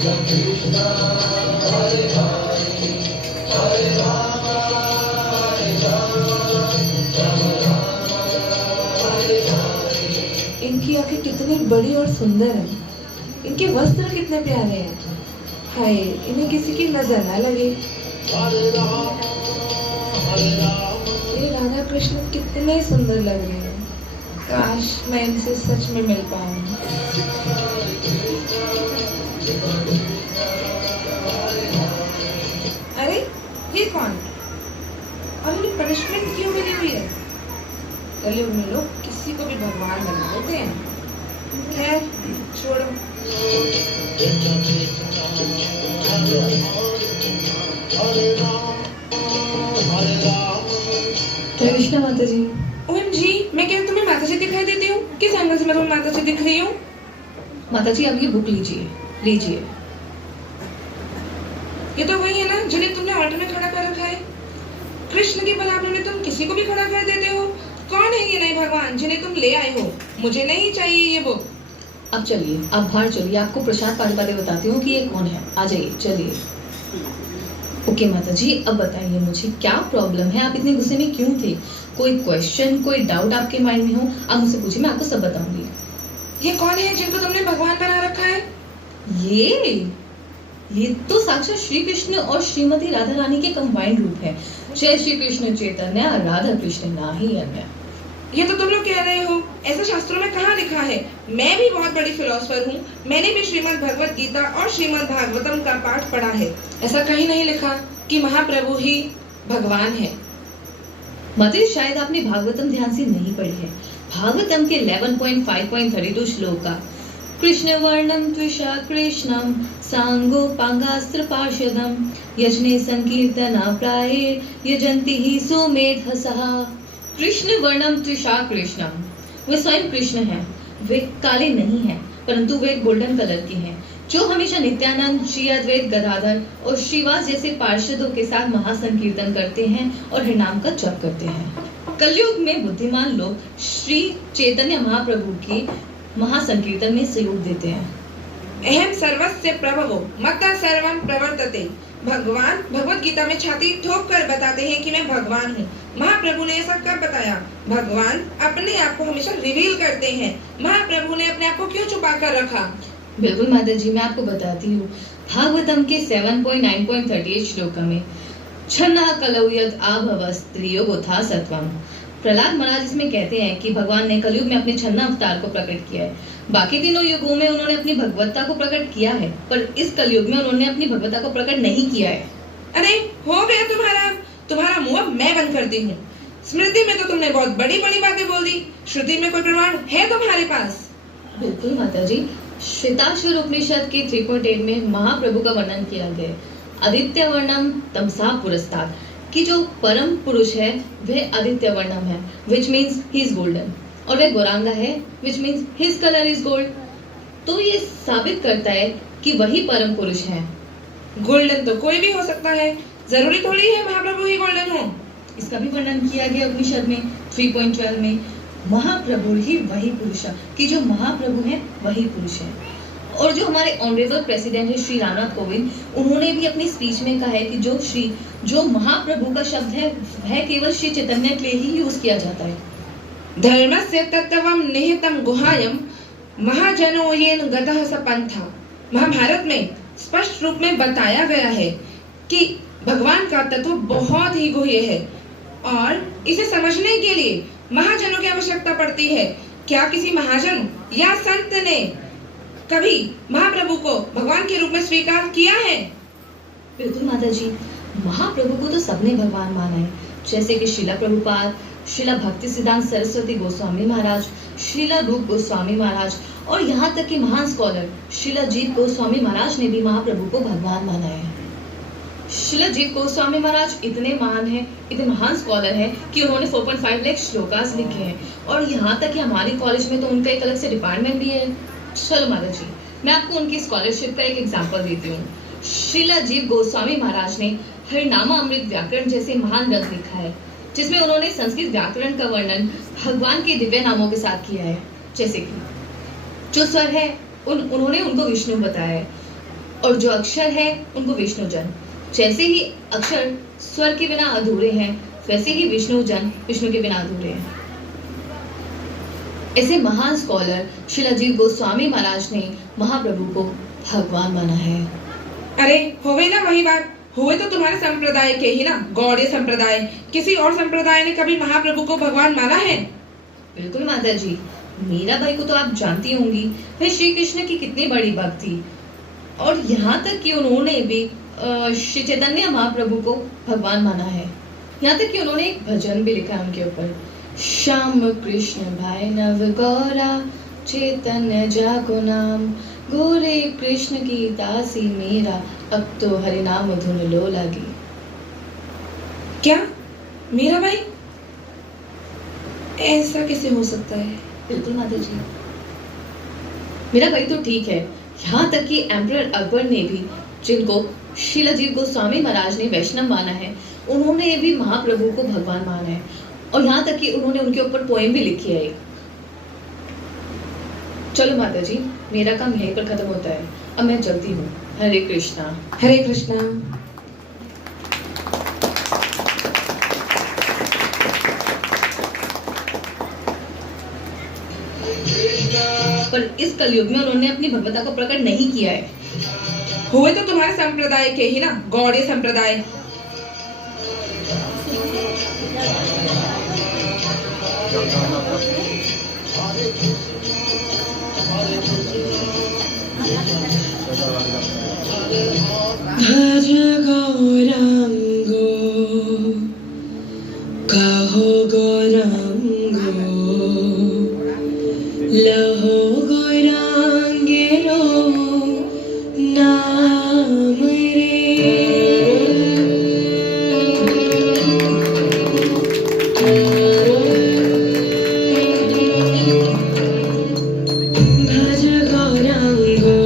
इनकी आंखें कितनी बड़ी और सुंदर हैं, इनके वस्त्र कितने प्यारे हैं। हाय, इन्हें किसी की नजर ना लगे। ये राधा कृष्ण कितने सुंदर लग रहे हैं। काश मैं इनसे सच में मिल पाऊं। अरे ये कौन? और इन्हें पनिशमेंट क्यों मिली हुई है? कलयुग में लोग किसी को भी भगवान बना देते हैं। खैर छोड़ो। कृष्णा माता जी। ओएमजी, मैं क्या तुम्हें माता जी दिखाई देती हूँ? किस एंगल से मैं तुम्हें माता जी दिख रही हूँ? माता जी, अब ये बुक लीजिए लीजिए। ये तो वही है ना जिन्हें तुमने ऑर्डर में खड़ा कर रखा है। कृष्ण की बराबरी में तुम किसी को भी खड़ा कर देते हो। कौन है ये नए भगवान जिन्हें तुम ले आए हो? मुझे नहीं चाहिए ये बुक। अब चलिए, आप बाहर चलिए, आपको प्रसाद पाते पाते बताती हूँ कि ये कौन है। आ जाइए, चलिए। ओके माता जी, अब बताइए मुझे क्या प्रॉब्लम है, आप इतने गुस्से में क्यों थे? कोई क्वेश्चन, कोई डाउट आपके माइंड में हो, आप मुझसे पूछिए, मैं आपको सब बताऊंगी। ये कौन है जिनको तुमने भगवान बना रखा है? ये तो साक्षात श्री कृष्ण और श्रीमती राधा रानी के कंबाइंड रूप है। जय श्री कृष्ण चैतन्य राधा कृष्ण नाही अन्य। ये तो तुम लोग कह रहे हो, ऐसा शास्त्रों में कहाँ लिखा है? मैं भी बहुत बड़ी फिलोसफर हूँ, मैंने भी श्रीमद् भगवत गीता और श्रीमद् भागवतम का पाठ पढ़ा है। ऐसा कहीं नहीं लिखा कि महाप्रभु ही भगवान है। माता शायद आपने भागवतम ध्यान से नहीं पढ़ी है। भागवतम के 11.5.32 श्लोक का कृष्ण वर्णम त्विषा कृष्णम सांगो पांगास्त्र पार्षदम यजने संकीर्तना प्राये यजंती ही सुमेधसः। कृष्ण वर्णम त्रिशा कृष्णम, वे स्वयं कृष्ण हैं। वे काले नहीं हैं, परंतु वे गोल्डन कलर के हैं, जो हमेशा नित्यानंद, श्री अद्वैत गदाधर और श्रीवास जैसे पार्षदों के साथ महासंकीर्तन करते हैं और हरिनाम का जप करते हैं। कलयुग में बुद्धिमान लोग श्री चैतन्य महाप्रभु की महासंकीर्तन में सहयोग देते हैं। अहम सर्वस्य प्रभवो मत्तः सर्वं प्रवर्तते। भगवान भगवत गीता में छाती ठोक कर बताते हैं कि मैं भगवान हूँ। महाप्रभु ने ऐसा कब बताया? भगवान अपने आप को हमेशा रिवील करते हैं। महाप्रभु ने अपने आप को क्यों छुपा कर रखा? बिल्कुल माता जी, मैं आपको बताती हूँ। भागवतम के 7.9.38 श्लोक में छन्ना कलौ यद आभव स्त्रियो गोथा सत्वम, प्रहलाद महाराज इसमें कहते हैं कि भगवान ने कलयुग में अपने छन्ना अवतार को प्रकट किया है। बाकी तीनों युगों में उन्होंने अपनी भगवत्ता को प्रकट किया है, पर इस कलयुग में उन्होंने अपनी भगवत्ता को प्रकट नहीं किया है। अरे हो गया तुम्हारा मुंह, मैं बंद करती हूँ। स्मृति में तो तुमने बहुत बड़ी बड़ी बातें बोल दी, श्रुति में कोई प्रमाण है तुम्हारे पास? बिल्कुल माता जी, श्वेताश्वर उपनिषद के 3.8 में महाप्रभु का वर्णन किया गया। आदित्य वर्णम तमसा पुरस्ताद, कि जो परम पुरुष है वह आदित्य वर्णम है, which means he is golden, और वह गौरांगा है, which means his color is gold। तो ये साबित करता है कि वही परम पुरुष है। गोल्डन तो कोई भी हो सकता है, जरूरी थोड़ी है महाप्रभु ही गोल्डन हो। इसका भी वर्णन किया गया उपनिषद में 3.12 में, महाप्रभु ही वही पुरुष है, कि जो महाप्रभु है वही पुरुष है। और जो हमारे ऑनरेबल प्रेसिडेंट है श्री रामनाथ कोविंद, उन्होंने भी अपनी स्पीच में कहा है कि जो महाप्रभु का शब्द है वह केवल श्री चैतन्य के लिए ही यूज किया जाता है। धर्मस्य तत्त्वं निहितं गुहायं महाजनो येन गतः स पंथा। महाभारत में स्पष्ट रूप में बताया गया है कि भगवान का तत्व बहुत ही गुह्य है और इसे समझने के लिए महाजनों की आवश्यकता पड़ती है। क्या किसी महाजन या संत ने कभी महाप्रभु को भगवान के रूप में स्वीकार किया है? बिल्कुल माता जी, महाप्रभु को तो सबने भगवान माना है, जैसे कि श्रीला प्रभुपाद, श्रीला भक्ति सिद्धांत सरस्वती गोस्वामी महाराज, श्रीला रूप गोस्वामी महाराज और यहाँ तक कि महान स्कॉलर श्रीला जीत गोस्वामी महाराज ने भी महाप्रभु को भगवान माना है। श्रीला जीत गोस्वामी महाराज इतने महान हैं, इतने महान स्कॉलर हैं कि उन्होंने 4.5 लाख श्लोकास लिखे हैं और यहाँ तक कि हमारे कॉलेज में तो उनका एक अलग से डिपार्टमेंट भी है। चलो माता जी, मैं आपको उनकी स्कॉलरशिप का एक एग्जाम्पल देती हूँ। श्रीला जीव गोस्वामी महाराज ने हरिनामा अमृत व्याकरण जैसे महान ग्रंथ लिखा है, जिसमें उन्होंने संस्कृत व्याकरण का वर्णन भगवान के दिव्य नामों के साथ किया है। जैसे कि जो स्वर है उन्होंने उनको विष्णु बताया है, और जो अक्षर है उनको विष्णु जन। जैसे ही अक्षर स्वर के बिना अधूरे हैं, वैसे ही विष्णु जन विष्णु के बिना अधूरे हैं। ऐसे महान स्कॉलर शिलाजीत गोस्वामी महाराज ने महाप्रभु को भगवान माना है। अरे होवे ना वही बात, हुए तो तुम्हारे संप्रदाय के ही ना, गौड़ीय संप्रदाय। किसी और संप्रदाय ने कभी महाप्रभु को भगवान माना है? बिल्कुल माता जी, मीराबाई को तो आप जानती होंगी, वह श्री कृष्ण की कितनी बड़ी भक्त थी। और यहाँ तक कि उन्होंने भी श्री चैतन्य महाप्रभु को भगवान माना है। यहाँ तक कि उन्होंने एक भजन भी लिखा है उनके ऊपर, श्याम कृष्ण भाई नव गौरा चैतन्य जागो नाम, गोरे कृष्ण की दासी मेरा, अब तो हरि नाम धुन लो लगी। क्या मीराबाई? ऐसा कैसे हो सकता है? बिल्कुल माता जी, मीराबाई तो ठीक है, यहाँ तक कि एम्परर अकबर ने भी, जिनको शिलाजीत गोस्वामी महाराज ने वैष्णव माना है, उन्होंने भी महाप्रभु को भगवान माना है। और यहाँ तक कि उन्होंने उनके ऊपर पोएम भी लिखी है। चलो माता जी, मेरा काम यहीं पर खत्म होता है, अब मैं चलती हूँ। हरे कृष्णा। हरे कृष्णा। पर इस कलयुग में उन्होंने अपनी भगवता को प्रकट नहीं किया है। हुए तो तुम्हारे संप्रदाय के ही ना, गौड़ीय संप्रदाय। भज गौरांगो कहो गौरांगो, लहो गौरांगेरो नाम भज गौरांगो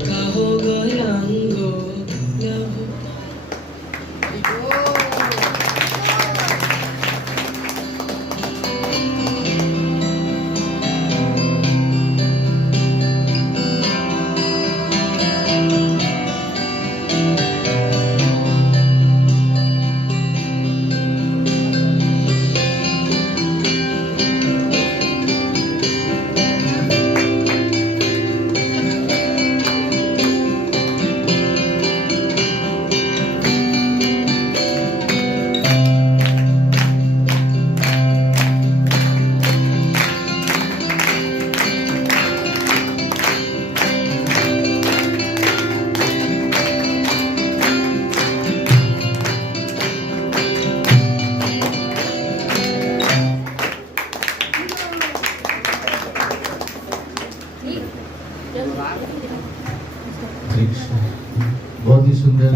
कहो गौरांगो, लहो। बहुत ही सुंदर